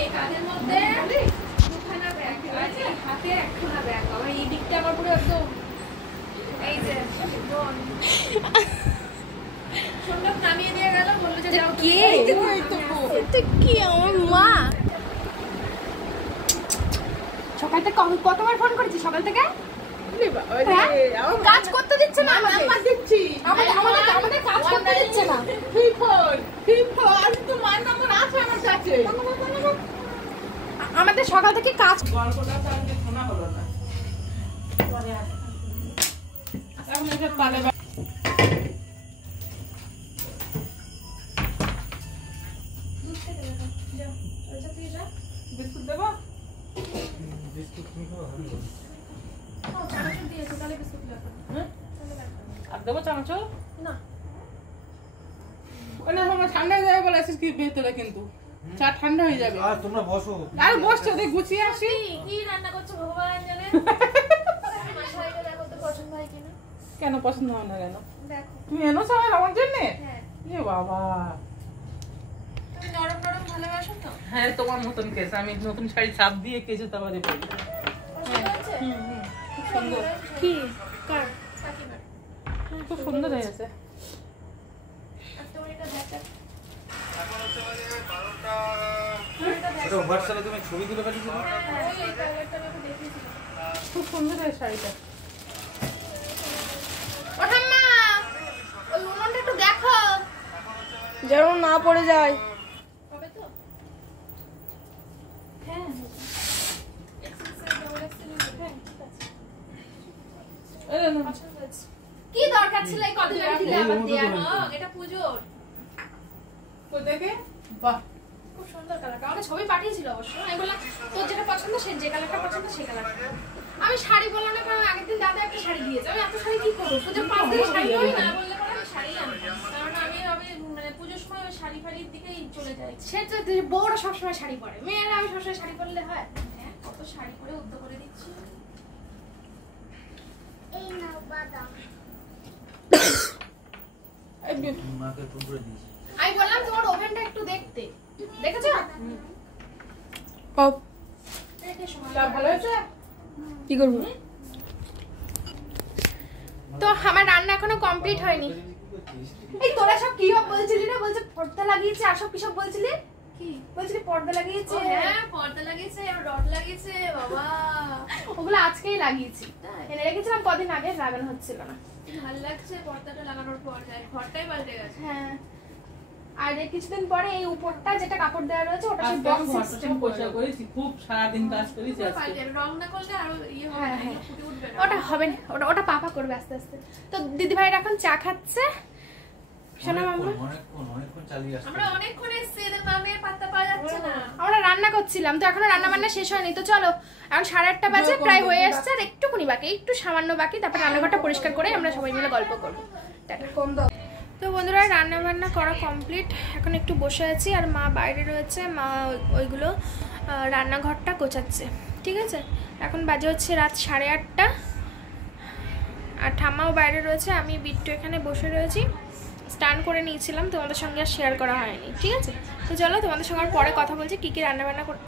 এই কাঁধের মধ্যে দুখানা ব্যাগ আছে, হাতে একখানা ব্যাগ। আমার এই দিকটা আমার পুরো একদম এই যে সুন্দর নামিয়ে দিয়ে গেল, বললো যে যাও। কে এটা? কি আমার মা? সকাল থেকে কতবার ফোন করেছি? সকাল থেকে কাজ করতে দিচ্ছে না, নাম্বার দিচ্ছি, আমাদের কাজ করতে দিচ্ছে না। আমাদের সকাল থেকে কাজ গল্পটা তো আজকে শোনা হলো না। পরে এখন এটা পালে বিস্কুট দেবো? বিস্কুট তুমি খাও? চানাচুর দিয়েছো, তাহলে বিস্কুট লাগবে। হ্যাঁ আর দেবো চানাচুর? না ওনা আমরা ঠান্ডা হয়ে যাবে বলে আসিস কি ভেতরে, কিন্তু চা ঠান্ডা হয়ে যাবে। আর তোমরা বসো। আর বসছো, দেখ গুছিয়ে আসি। কি রান্না করছো ভগবান জানে। মাছাইটা দেখো তো পছন্দ হয় কিনা। কেন পছন্দ হয় না কেন? দেখো তুমি এনো সবাই আমার জন্য। হ্যাঁ এ বাবা, তুমি নরম নরম ভালোবাসো তো। হ্যাঁ তোমার মতন কেস, আমি নতুন শাড়ি ছাপ দিয়ে কেচে তাবারে পরি। খুব সুন্দর। কি কার কাকিমার? খুব সুন্দর হয়েছে। আর তোমার এটা দেখা এখন হচ্ছে মানে 12টা। এটা হোয়াটসঅ্যাপে তুমি ছবি তুলে পাঠিয়েছো? হ্যাঁ এই কালারটা আমি দেখিয়েছিলাম। খুব সুন্দর এই শাড়িটা। ও ঠাম্মা ওই উনুনটা একটু দেখো যেন না পড়ে যায়। হবে তো? হ্যাঁ কি দরকার ছিল এই কদিন আগে দিলে আবার দেয়ানো? এটা পূজোর। তো দেখে বাহ খুব সুন্দর কালারটা। আমাকে ছবি পাঠিয়েছিল অবশ্য। আমি বললাম তোর যেটা পছন্দ সে যে কালারটা পছন্দ সেই কালারটা। আমি শাড়ি বললাম না, কারণ আগের দিন দাদা একটা শাড়ি দিয়েছে। আমি এত শাড়ি কি করবো? পুজোর 5 দিন শাড়ি হয় না বললে পরে আমি শাড়ি আনবো, কারণ আমি মানে পুজোর সময় ওই শাড়ি ফাড়ির দিকেই চলে যাই। সে তো বউরা সবসময় শাড়ি পরে, মেয়েরা আমি সবসময় শাড়ি পরলে হয়? হ্যাঁ কত শাড়ি পরে উদ্যোগ করে দিচ্ছি। এই নাও বাদাম। মাকে ফোন করে দিয়েছি। আমি বললাম তোমার ওভেনটা একটু দেখতে, দেখেছো? ভালো হয়েছে? কি করবো? তো আমার রান্না এখনো কমপ্লিট হয়নি। এই তোরা সব কি সব বলছিলি না? বলছে পর্দা লাগিয়েছে আর সব কি সব বলছিলি? কি বলছিলি? পর্দা লাগিয়েছে। হ্যাঁ পর্দা লাগিয়েছে আর রড লাগিয়েছে। বাবা ওগুলো আজকেই লাগিয়েছি, এনে রেখেছিলাম কদিন আগে, লাগানো হচ্ছিল না। ভালো লাগছে পর্দাটা লাগানোর পর, ঘরটাই পাল্টে গেছে। হ্যাঁ আর কিছুদিন পরে এই উপরটা যেটা কাপড় দেওয়া রয়েছে ওটা সেই বক্স সিস্টেম করেছি। খুব সারা দিন কাজ করেছি আজকে। রং না করলে আর ইয়ে হবে না, ফুটে উঠবে না। ওটা হবে না, ওটা পাপা করবে আস্তে আস্তে। তো দিদি ভাইরা এখন চা খাচ্ছে। শোনা মাম্মা অনেকক্ষণ চালিয়ে আসছে। আমরা অনেকক্ষণ এসেছি, এদের মামের পাত্তা পাওয়া যাচ্ছে না। আমরা রান্না করছিলাম তো এখনো রান্না বান্না শেষ হয়নি। তো চলো এখন 8:30 বাজে, প্রায় হয়ে আসছে। আর একটুখানি বাকি, একটু সামান্য বাকি, তারপর রান্নাঘরটা পরিষ্কার করে আমরা সবাই মিলে গল্প করবো। তো বন্ধুরা রান্না বান্না করা কমপ্লিট, এখন একটু বসে আছি। আর মা বাইরে রয়েছে, মা ওইগুলো রান্নাঘরটা গোছাচ্ছে। ঠিক আছে এখন বাজে হচ্ছে রাত 8:30, আর ঠাম্মাও বাইরে রয়েছে। আমি বিট্টু এখানে বসে রয়েছি। স্টান করে নিয়েছিলাম, তোমাদের সঙ্গে আর শেয়ার করা হয়নি। ঠিক আছে তো চলো তোমাদের সঙ্গে আর পরে কথা বলছি কী কী রান্নাবান্না করে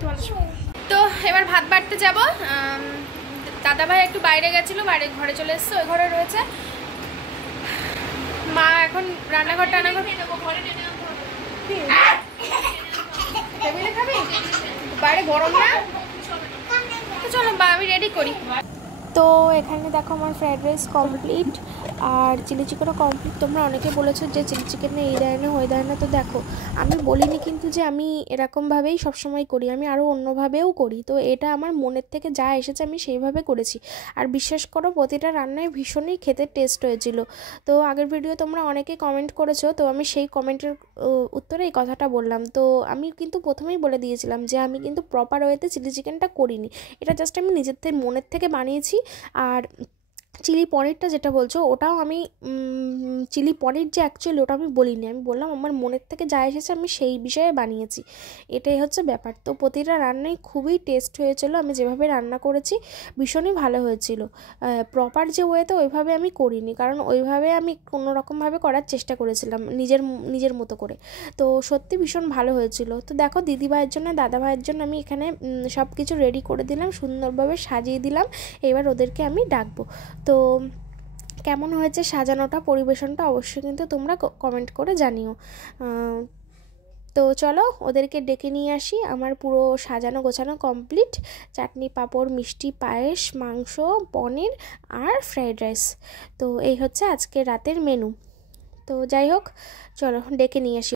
তোমাদের সঙ্গে। তো এবার ভাত বাড়তে যাব। দাদাভাই একটু বাইরে গেছিলো, বাইরে ঘরে চলে এসছে, ওই ঘরে রয়েছে। মা এখন রান্নাঘর টান্নাঘর টেবিলে খাবি, বাইরে গরম না। তো চলো আমি রেডি করি। তো এখানে দেখো আমার ফ্রাইড রাইস কমপ্লিট আর চিলি চিকেনও কমপ্লিট। তোমরা অনেকে বলেছো যে চিলি চিকেনে এই দেয় না ওই দেয় না। তো দেখো আমি বলিনি কিন্তু যে আমি এরকমভাবেই সবসময় করি, আমি আরও অন্যভাবেও করি। তো এটা আমার মনের থেকে যা এসেছে আমি সেইভাবে করেছি। আর বিশ্বাস করো প্রতিটা রান্নায় ভীষণই খেতে টেস্ট হয়েছিল। তো আগের ভিডিও তোমরা অনেকেই কমেন্ট করেছো, তো আমি সেই কমেন্টের উত্তরে এই কথাটা বললাম। তো আমি কিন্তু প্রথমেই বলে দিয়েছিলাম যে আমি কিন্তু প্রপার ওয়েতে চিলি চিকেনটা করিনি, এটা জাস্ট আমি নিজেদের মনের থেকে বানিয়েছি। আর চিলি পনিরটা যেটা বলছো ওটাও আমি চিলি পনির যে অ্যাকচুয়ালি ওটা আমি বলিনি, আমি বললাম আমার মনের থেকে যা এসেছে আমি সেই বিষয়ে বানিয়েছি, এটাই হচ্ছে ব্যাপার। তো প্রতিটা রান্নাই খুবই টেস্ট হয়েছিল, আমি যেভাবে রান্না করেছি ভীষণই ভালো হয়েছিল। প্রপার যে ওয়েতে ওইভাবে আমি করিনি, কারণ ওইভাবে আমি কোনো রকমভাবে করার চেষ্টা করেছিলাম নিজের মতো করে। তো সত্যি ভীষণ ভালো হয়েছিল। তো দেখো দিদিভাইয়ের জন্য দাদা ভাইয়ের জন্য আমি এখানে সব কিছু রেডি করে দিলাম, সুন্দরভাবে সাজিয়ে দিলাম। এবার ওদেরকে আমি ডাকবো। তো কেমন হয়েছে সাজানোটা, পরিবেশনটা অবশ্যই কিন্তু তোমরা কমেন্ট করে জানিও। তো চলো ওদেরকে ডেকে নিয়ে আসি। আমার পুরো সাজানো গোছানো কমপ্লিট, চাটনি পাঁপড় মিষ্টি পায়েস মাংস পনির আর ফ্রাইড রাইস। তো এই হচ্ছে আজকে রাতের মেনু। তো যাই হোক চলো ডেকে নিয়ে আসি।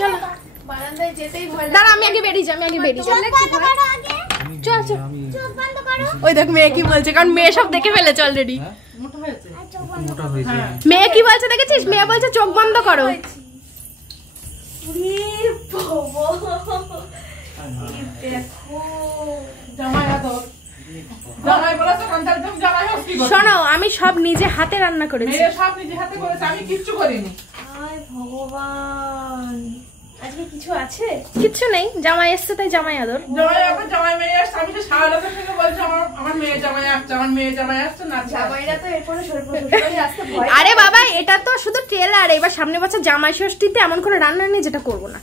চলো বারান্দায় যেতেই ভয় দাঁড়া, আমি আগে বেরিয়ে যাই, চল চল। ওই দেখ মেয়ে কি বলছে, কারণ মেয়ে সব দেখে ফেলেছে অলরেডি। মেয়ে কি বলছে দেখেছিস? মেয়ে বলছে চোখ বন্ধ করো। শোনো আমি সব নিজে হাতে রান্না করেছি, সব নিজে হাতে করেছে, আমি কিচ্ছু করিনি। ভগবান, আজকে কিছু আছে? কিচ্ছু নেই, জামাই এসছে তাই জামাই আদর। জামাই মেয়ে আসছে, আমি তো সারা লোকের থেকে বলছি আমার মেয়ে জামাই আসছে, আমার মেয়ে জামাই আসছে না। জামাইরা তো এরপরে শ্বশুরবাড়ি আসতে ভয়। আরে বাবা এটা তো শুধু ট্রেলার, এবার সামনে বছর জামাই ষষ্ঠীতে এমন কোনো রান্না নেই যেটা করবো না।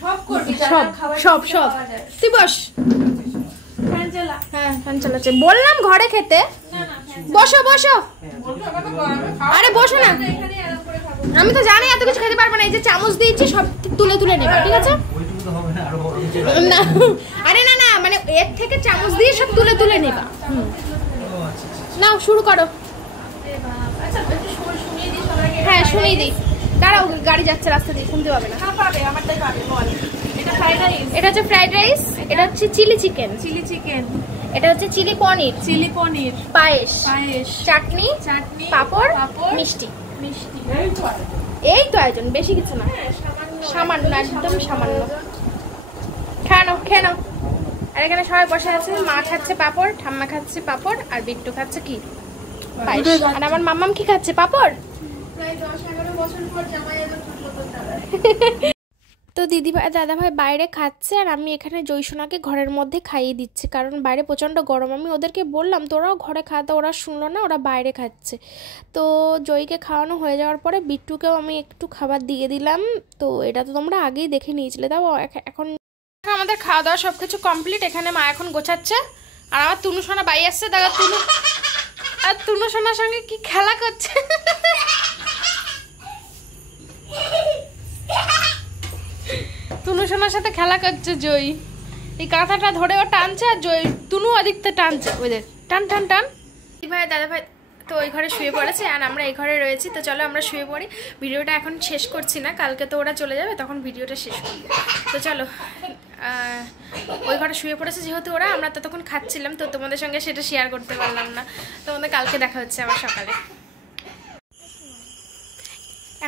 সব করবি, সব সব। তুই বস। ফ্যান চালা। হ্যাঁ ফ্যান চালাচ্ছে, বললাম ঘরে খেতে। বসো বসো। আরে বসো না, আমি তো জানি এত কিছু খেতে পারবো না। এই যে চামচ দিয়েছি সব তুলে তুলে নেবা, ঠিক আছে? না আরে না না, মানে এর থেকে চামচ দিয়ে সব তুলে তুলে নেবা। নাও শুরু করো। হ্যাঁ শুনিয়ে দিই, দাঁড়াও গাড়ি যাচ্ছে রাস্তা দিয়ে, শুনতে পাবে না। এটা হচ্ছে ফ্রাইড রাইস, এটা হচ্ছে চিলি চিকেন, এটা হচ্ছে চিলি পনির, পায়েস, চাটনি, পাঁপড়, মিষ্টি। এই তো আয়োজন, বেশি কিছু না, সামান্য, একদম সামান্য। খেয়ে নাও। আর এখানে সবাই বসে আছে, মা খাচ্ছে পাঁপড়, ঠাম্মা খাচ্ছে পাঁপড়, আর বিট্টু খাচ্ছে কি পায়েস। আর আমার মাম্মাম কি খাচ্ছে? পাঁপড়। তো দিদিভাই দাদাভাই বাইরে খাচ্ছে, আর আমি এখানে জয়সোনাকে ঘরের মধ্যে খাইয়ে দিচ্ছি, কারণ বাইরে প্রচণ্ড গরম। আমি ওদেরকে বললাম তোরাও ঘরে খাওয়া, ওরা শুনলো না, ওরা বাইরে খাচ্ছে। তো জয়কে খাওয়ানো হয়ে যাওয়ার পরে বিট্টুকেও আমি একটু খাবার দিয়ে দিলাম। তো এটা তো তোমরা আগেই দেখে নিয়েছিলে। তাও এখন আমাদের খাওয়া দাওয়া সব কিছু কমপ্লিট। এখানে মা এখন গোছাচ্ছে, আর আমার তুনু সোনা বাই আসছে। দাদা তুনু সোনার সঙ্গে কি খেলা করছে। তুনু সোনার সাথে খেলা করছে জয়, এই কাঁথাটা ধরে ও টানছে, আর জয় তুনু ওদিকতে টানছে, ওদের টান টান টান। ভাই দাদা ভাই তো ওই ঘরে শুয়ে পড়েছে, আর আমরা এই ঘরে রয়েছি। তো চলো আমরা শুয়ে পড়ি। ভিডিওটা এখন শেষ করছি না, কালকে তো ওরা চলে যাবে, তখন ভিডিওটা শেষ করব। তো চলো ওই ঘরে শুয়ে পড়েছে যেহেতু ওরা, আমরা ততক্ষণ খাচ্ছিলাম, তো তোমাদের সঙ্গে সেটা শেয়ার করতে পারলাম না। তোমাদের কালকে দেখা হচ্ছে আমার সকালে।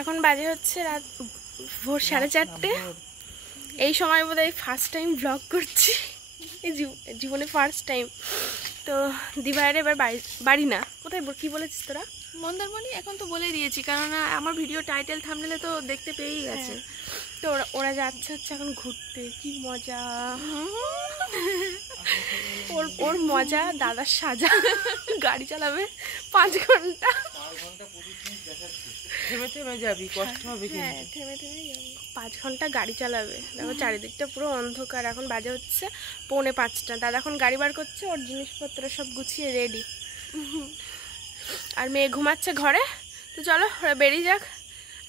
এখন বাজে হচ্ছে রাত ভোর 4:30। এই সময় বোধহয় ফার্স্ট টাইম ব্লগ করছি, এই জীবনে ফার্স্ট টাইম। তো দিভাইয়ের এবার বাড়ি না, কোথায় কি বলেছিস তোরা? মন্দারমণি। এখন তো বলে দিয়েছি, কারণ আমার ভিডিও টাইটেল থাম্বনেলে তো দেখতে পেয়েই গেছে। তো ওরা যাচ্ছে হচ্ছে এখন ঘুরতে, কি মজা। ওর মজা, দাদার সাজা। গাড়ি চালাবে 5 ঘন্টা, থেমে থেমে যাবি, কষ্ট হবে কিন্তু। থেমে থেমে যাবি, 5 ঘন্টা গাড়ি চালাবে। দেখো চারিদিকটা পুরো অন্ধকার। এখন বাজে হচ্ছে 4:45। দাদা এখন গাড়ি বার করছে, ওর জিনিসপত্র সব গুছিয়ে রেডি। আর মেয়ে ঘুমাচ্ছে ঘরে। তো তো চলো ওরা বেরিয়ে যাক।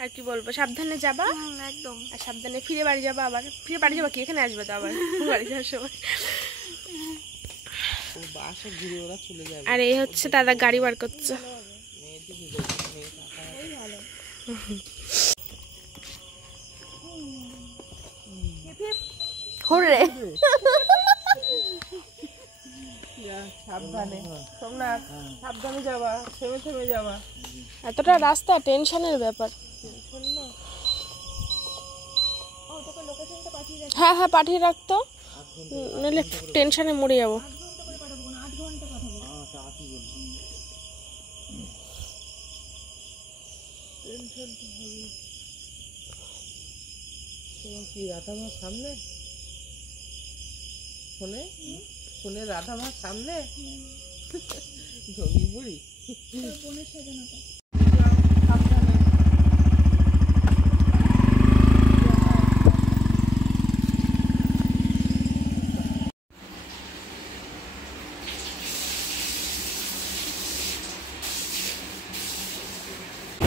আর কি বলবো, সাবধানে যাবা একদম, আর সাবধানে ফিরে বাড়ি যাবা। আবার ফিরে বাড়ি যাবা কি, এখানে আসবে তো আবার বাড়ি যাওয়ার সময়। আর এই হচ্ছে দাদা গাড়ি বার করছে। হুররে সাবধানে সোমনাথ, সাবধানে যাবা, থেমে থেমে যাবা। এতটা রাস্তা টেনশনের ব্যাপার। হ্যাঁ হ্যাঁ পাঠিয়ে রাখতো, নাহলে টেনশনে মরে যাবো। কি রাধা মার সামনে ফোনে ফোনে রাধা মার সামনে জমি বুড়ি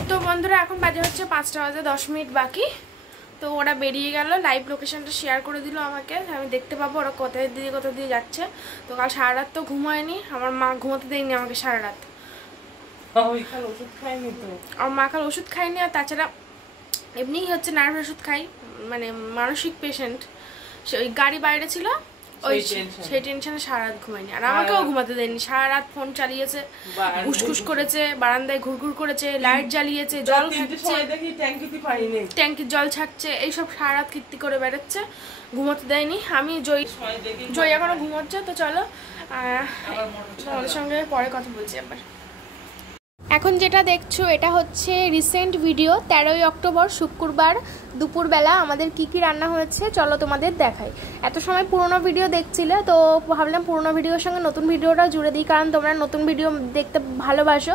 তো বন্ধুরা এখন বাজে হচ্ছে 5টা বাজে 10 মিনিট বাকি। তো ওরা বেরিয়ে গেল, লাইভ লোকেশনটা শেয়ার করে দিল আমাকে, আমি দেখতে পাবো ওরা কোথা দিয়ে যাচ্ছে। তো কাল সারা রাত তো ঘুম হয়নি, আমার মা ঘুমোতে দেয়নি আমাকে সারা রাত। ওষুধ খাইনি তো, আমার মা কাল ওষুধ খাইনি, আর তাছাড়া এমনিই হচ্ছে নার্ভ ওষুধ খাই, মানে মানসিক পেশেন্ট। সে ওই গাড়ি বাইরে ছিল, ওই সেই টেনশনে সারা রাত ঘুমায়নি। আর আমাকেও ঘুমাতে দেয়নি, সারা রাত ফোন চালিয়েছে, ঘুসঘুস করেছে, বারান্দায় ঘুরঘুর করেছে, লাইট জ্বালিয়েছে, জল খাচ্ছে, ট্যাঙ্কির জল ছাড়ছে, এইসব সারা রাত কীর্তি করে বেড়াচ্ছে, ঘুমোতে দেয়নি। আমি জয় এখনো ঘুমোচ্ছে। তো চলো তোমাদের সঙ্গে পরে কথা বলছি আবার। এখন যেটা দেখছো এটা হচ্ছে রিসেন্ট ভিডিও, 13ই অক্টোবর শুক্রবার দুপুরবেলা আমাদের কি কি রান্না হয়েছে চলো তোমাদের দেখাই। এত সময় পুরনো ভিডিও দেখছিলে, তো ভাবলাম পুরনো ভিডিওর সঙ্গে নতুন ভিডিওটা জুড়ে দিই, কারণ তোমরা নতুন ভিডিও দেখতে ভালোবাসো,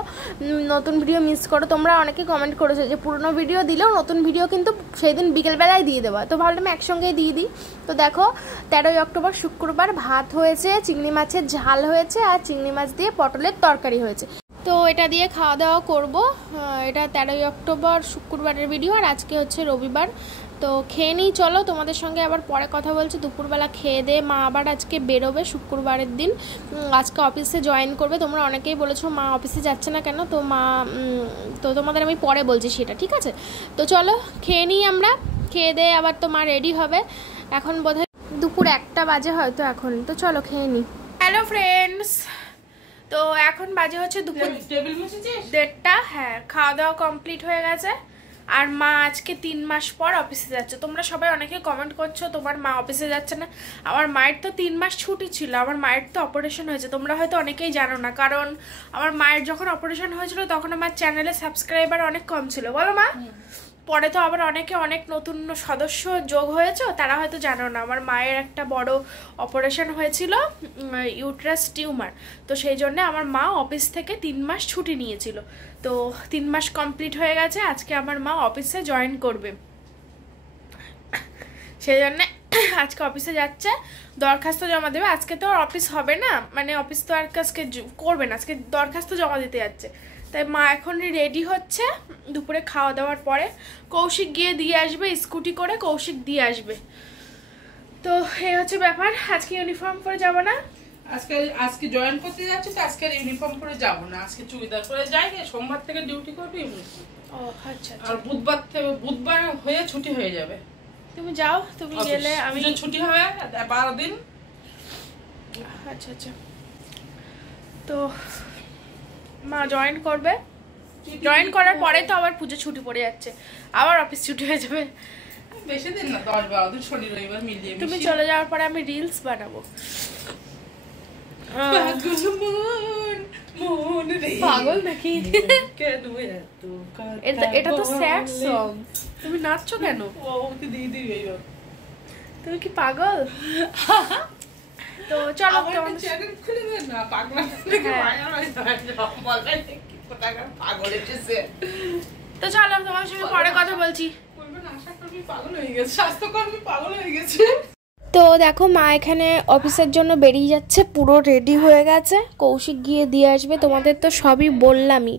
নতুন ভিডিও মিস করো। তোমরা অনেকে কমেন্ট করেছো যে পুরনো ভিডিও দিলেও নতুন ভিডিও কিন্তু সেই দিন বিকেলবেলায় দিয়ে দেওয়া, তো ভাবলাম একসঙ্গেই দিয়ে দিই। তো দেখো 13ই অক্টোবর শুক্রবার ভাত হয়েছে, চিংড়ি মাছের ঝাল হয়েছে, আর চিংড়ি মাছ দিয়ে পটলের তরকারি হয়েছে। তো এটা দিয়ে খাওয়া দাওয়া করবো। এটা 13ই অক্টোবর শুক্রবারের ভিডিও, আর আজকে হচ্ছে রবিবার। তো খেয়ে নিই চলো, তোমাদের সঙ্গে আবার পরে কথা বলছি। দুপুরবেলা খেয়ে দিয়ে মা আবার আজকে বেরোবে শুক্রবারের দিন, আজকে অফিসে জয়েন করবে। তোমরা অনেকেই বলেছো মা অফিসে যাচ্ছে না কেন, তো মা তো তোমাদের আমি পরে বলছি সেটা, ঠিক আছে? তো চলো খেয়ে নিই আমরা, খেয়ে দিয়ে আবার তো মা রেডি হবে। এখন বোধহয় দুপুর 1টা বাজে হয়তো এখন। তো চলো খেয়ে নিই। হ্যালো ফ্রেন্ডস, তো এখন বাজে হচ্ছে দুপুর 1:30। হ্যাঁ, খাওয়া দাওয়া কমপ্লিট হয়ে গেছে। আর মা আজকে 3 মাস পর অফিসে যাচ্ছে। তোমরা সবাই অনেকে কমেন্ট করছো তোমার মা অফিসে যাচ্ছে না। আমার মায়ের তো 3 মাস ছুটি ছিল, আমার মায়ের তো অপারেশন হয়েছে। তোমরা হয়তো অনেকেই জানো না, কারণ আমার মায়ের যখন অপারেশন হয়েছিল তখন আমার চ্যানেলে সাবস্ক্রাইবার অনেক কম ছিল, বলো মা? পরে তো আবার অনেক নতুন সদস্য যোগ হয়েছে, তারা হয়তো জানো না। আমার মায়ের একটা বড় অপারেশন হয়েছিল, ইউট্রাস টিউমার। তো সেই জন্য আমার মা অফিস থেকে 3 মাস ছুটি নিয়েছিল। তো 3 মাস কমপ্লিট হয়ে গেছে, আজকে আমার মা অফিসে জয়েন করবে, সেই জন্যে আজকে অফিসে যাচ্ছে, দরখাস্ত জমা দেবে। আজকে তো আর অফিস হবে না, মানে অফিস তো আর আজকে করবে না, আজকে দরখাস্ত জমা দিতে যাচ্ছে। তাই মা এখন রেডি হচ্ছে, দুপুরে খাওয়া দাওয়ার পরে কৌশিক গিয়ে দিয়ে আসবে, স্কুটি করে কৌশিক দিয়ে আসবে। তো এই হচ্ছে ব্যাপার। আজকে ইউনিফর্ম পরে যাব না, আজকে জয়েন করতে যাচ্ছি, তো আজকে ইউনিফর্ম পরে যাব না, আজকে চুড়িদার পরে যাই। সোমবার থেকে ডিউটি করবে। ও আচ্ছা। আর বুধবার হয়ে ছুটি হয়ে যাবে। তুমি যাও, তুমি গেলে আমি ছুটি হবে 12 দিন। আচ্ছা। তো মা জয়েন করবে, জয়েন করার পরে তো আবার পুজো ছুটি পড়ে যাচ্ছে, আবার অফিস ছুটি হয়ে যাবে। বেশি দিন না, 10-12 দিন, শনি রবিবার মিলিয়ে। তুমি চলে যাওয়ার পরে আমি রিলস বানাবো। পাগল নাকি? এটা তো স্যাড সং, তুমি নাচছো কেন? তুমি কি পাগল? তো চলো চ্যানেল খুলে দে না, পাগলা তো চলো তোমার সঙ্গে পরে কথা বলছি। পাগল হয়ে গেছে, স্বাস্থ্যকর্মী পাগল হয়ে গেছে। তো তো দেখো মা এখানে অফিসের জন্য বেরিয়ে যাচ্ছে, পুরো রেডি হয়ে গেছে। কৌশিক গিয়ে দিয়ে আসবে, তোমাদের তো সবই বললামই।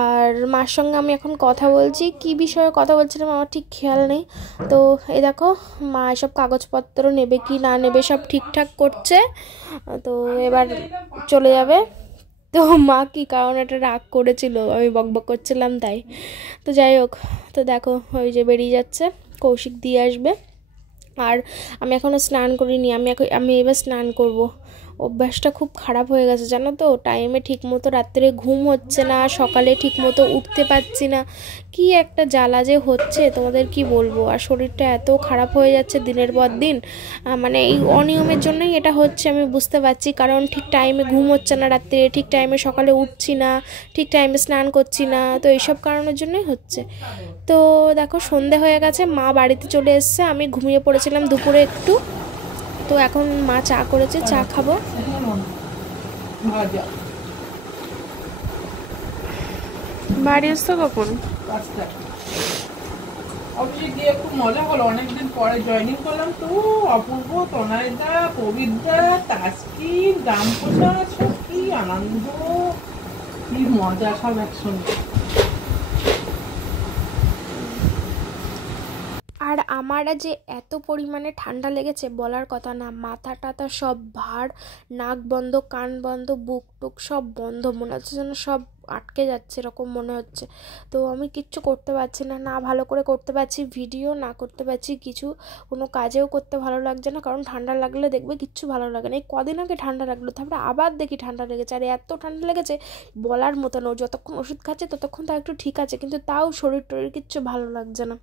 আর মার সঙ্গে আমি এখন কথা বলছি, কি বিষয়ে কথা বলছিলাম আমার ঠিক খেয়াল নেই। তো এই দেখো মা এসব কাগজপত্র নেবে কি না নেবে সব ঠিকঠাক করছে। তো এবার চলে যাবে। তো মা কি কারণ একটা রাগ করেছিল, আমি বকবক করছিলাম তাই। তো যাই হোক, তো দেখো ওই যে বেরিয়ে যাচ্ছে, কৌশিক দিয়ে আসবে। আর আমি এখনও স্নান করিনি, আমি এবার স্নান করব। অভ্যাসটা খুব খারাপ হয়ে গেছে জানো তো, টাইমে ঠিকমতো রাত্রে ঘুম হচ্ছে না, সকালে ঠিকমতো উঠতে পারছি না, কি একটা জ্বালা যে হচ্ছে তোমাদের কি বলবো। আর শরীরটা এত খারাপ হয়ে যাচ্ছে দিনের পর দিন, মানে এই অনিয়মের জন্যই এটা হচ্ছে আমি বুঝতে পারছি। কারণ ঠিক টাইমে ঘুম হচ্ছে না রাত্রে, ঠিক টাইমে সকালে উঠছি না, ঠিক টাইমে স্নান করছি না, তো এইসব কারণের জন্যই হচ্ছে। তো দেখো সন্ধে হয়ে গেছে, মা বাড়িতে চলে এসছে, আমি ঘুমিয়ে পড়েছিলাম দুপুরে একটু। তো এখন মা চা করেছে, চা খাবো। বাড়ি আসতো কখন? অফিসে গিয়ে খুব মজা হলো, অনেকদিন পরে জয়েনিং করলাম। তো অপূর্ব, তনয়দা, পবিত্রা, তাসকিন, রামপ্রসাদ, সব কি আনন্দ, কি মজা সব একসঙ্গে। আর আমার যে এত পরিমাণে ঠান্ডা লেগেছে বলার কথা না, মাথা টাথা সব ভার, নাক বন্ধ, কান বন্ধ, বুক টুক সব বন্ধ, মনে হচ্ছে যেন সব আটকে যাচ্ছে এরকম মনে হচ্ছে। তো আমি কিচ্ছু করতে পারছি না, না ভালো করে করতে পারছি ভিডিও, না করতে পারছি কিছু, কোনো কাজেও করতে ভালো লাগছে না। কারণ ঠান্ডা লাগলে দেখবে কিচ্ছু ভালো লাগে না। এই কদিন আগে ঠান্ডা লাগলো, তারপরে আবার দেখি ঠান্ডা লেগেছে, আর এত ঠান্ডা লেগেছে বলার মতো না। যতক্ষণ ওষুধ খাচ্ছে ততক্ষণ তাও একটু ঠিক আছে, কিন্তু তাও শরীর টরীর কিচ্ছু ভালো লাগছে না।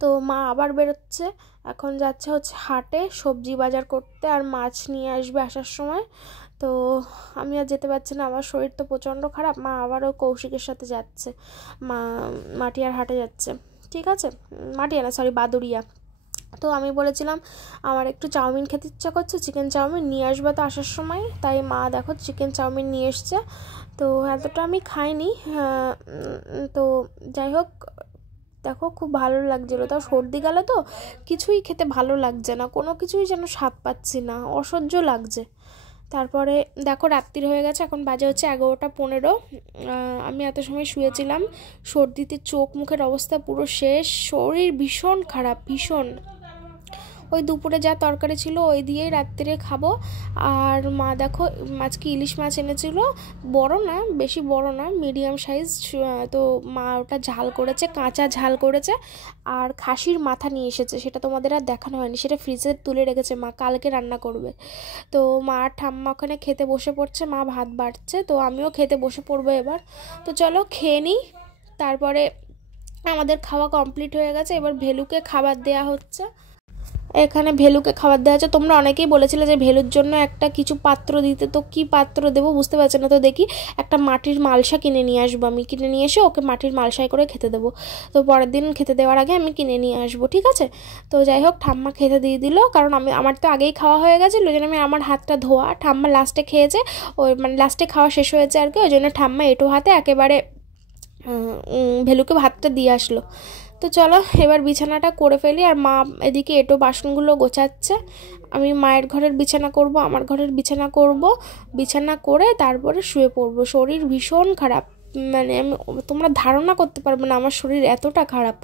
তো মা আবার বেরোচ্ছে, এখন যাচ্ছে হচ্ছে হাটে সবজি বাজার করতে, আর মাছ নিয়ে আসবে আসার সময়। তো আমি আর যেতে পারছি না, আমার শরীর তো প্রচণ্ড খারাপ। মা আবারও কৌশিকের সাথে যাচ্ছে, মাটিয়ার হাটে যাচ্ছে, ঠিক আছে, মাটিয়া না সরি বাদুড়িয়া। তো আমি বলেছিলাম আমার একটু চাউমিন খেতে ইচ্ছা করছে, চিকেন চাউমিন নিয়ে আসবে তো আসার সময়, তাই মা দেখো চিকেন চাউমিন নিয়ে এসছে। তো এতটা আমি খাইনি, তো যাই হোক দেখো খুব ভালো লাগছিলো। তাও সর্দি গেল তো কিছুই খেতে ভালো লাগছে না, কোনো কিছুই যেন স্বাদ পাচ্ছি না, অসহ্য লাগছে। তারপরে দেখো রাত্রির হয়ে গেছে, এখন বাজে হচ্ছে 11:15। আমি এত সময় শুয়েছিলাম, সর্দিতে চোখ মুখের অবস্থা পুরো শেষ, শরীর ভীষণ খারাপ ভীষণ। ওই দুপুরে যা তরকারি ছিল ওই দিয়েই রাত্রে খাবো। আর মা দেখো আজকে ইলিশ মাছ এনেছিল, বড় না, বেশি বড় না, মিডিয়াম সাইজ। তো মা ওটা ঝাল করেছে, কাঁচা ঝাল করেছে। আর খাসির মাথা নিয়ে এসেছে, সেটা তোমাদের আর দেখানো হয়নি, সেটা ফ্রিজে তুলে রেখেছে মা, কালকে রান্না করবে। তো মা আর ঠাম্মা ওখানে খেতে বসে পড়ছে, মা ভাত বাড়ছে, তো আমিও খেতে বসে পড়বো এবার। তো চলো খেয়ে নিই, তারপরে আমাদের খাওয়া কমপ্লিট হয়ে গেছে, এবার ভেলুকে খাবার দেওয়া হচ্ছে। এখানে ভেলুকে খাবার দেওয়া আছে। তোমরা অনেকেই বলেছিলে যে ভেলুর জন্য একটা কিছু পাত্র দিতে, তো কি পাত্র দেবো বুঝতে পারছি না। তো দেখি একটা মাটির মালসা কিনে নিয়ে আসবো, আমি কিনে নিয়ে এসে ওকে মাটির মালসায় করে খেতে দেবো। তো পরের দিন খেতে দেওয়ার আগে আমি কিনে নিয়ে আসবো, ঠিক আছে। তো যাই হোক ঠাম্মা খেতে দিয়ে দিল, কারণ আমার তো আগেই খাওয়া হয়ে গেছিলো, ওই জন্য আমি আমার হাতটা ধোয়া, ঠাম্মা লাস্টে খেয়েছে, ওই মানে লাস্টে খাওয়া শেষ হয়েছে আর কি, ওই জন্য ঠাম্মা এঁটো হাতে একেবারে ভেলুকে ভাতটা দিয়ে আসলো। তো চলো এবার বিছানাটা করে ফেলি। আর মা এদিকে এঁটো বাসনগুলো গোছাচ্ছে, আমি মায়ের ঘরের বিছানা করব, আমার ঘরের বিছানা করব, বিছানা করে তারপরে শুয়ে পড়বো। শরীর ভীষণ খারাপ, মানে তোমরা ধারণা করতে পারবে না আমার শরীর এতটা খারাপ,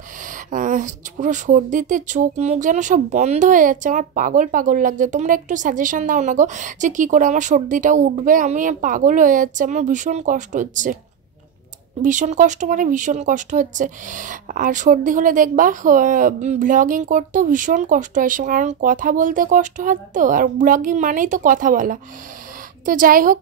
পুরো সর্দিতে চোখ মুখ যেন সব বন্ধ হয়ে যাচ্ছে, আমার পাগল পাগল লাগছে। তোমরা একটু সাজেশন দাও না গো, যে কী করে আমার সর্দিটা উঠবে, আমি পাগল হয়ে যাচ্ছে, আমার ভীষণ কষ্ট হচ্ছে, ভীষণ কষ্ট মানে ভীষণ কষ্ট হচ্ছে। আর সর্দি হলে দেখবা ব্লগিং করতেও ভীষণ কষ্ট হয়, কারণ কথা বলতে কষ্ট হয় তো, আর ব্লগিং মানেই তো কথা বলা। তো যাই হোক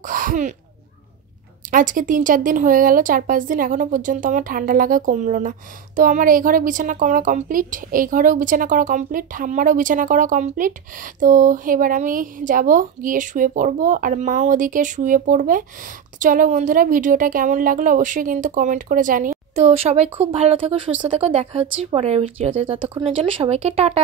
আজকে 3-4 দিন হয়ে গেল, 4-5 দিন, এখনও পর্যন্ত আমার ঠান্ডা লাগা কমলো না। তো আমার এই ঘরে বিছানা করা কমপ্লিট, এই ঘরেও বিছানা করা কমপ্লিট, ঠাম্মারও বিছানা করা কমপ্লিট। তো এবার আমি যাব গিয়ে শুয়ে পড়বো, আর মা ওদিকে শুয়ে পড়বে। তো চলো বন্ধুরা, ভিডিওটা কেমন লাগলো অবশ্যই কিন্তু কমেন্ট করে জানিও। তো সবাই খুব ভালো থেকো, সুস্থ থেকো, দেখা হচ্ছে পরের ভিডিওতে, ততক্ষণের জন্য সবাইকে টাটা।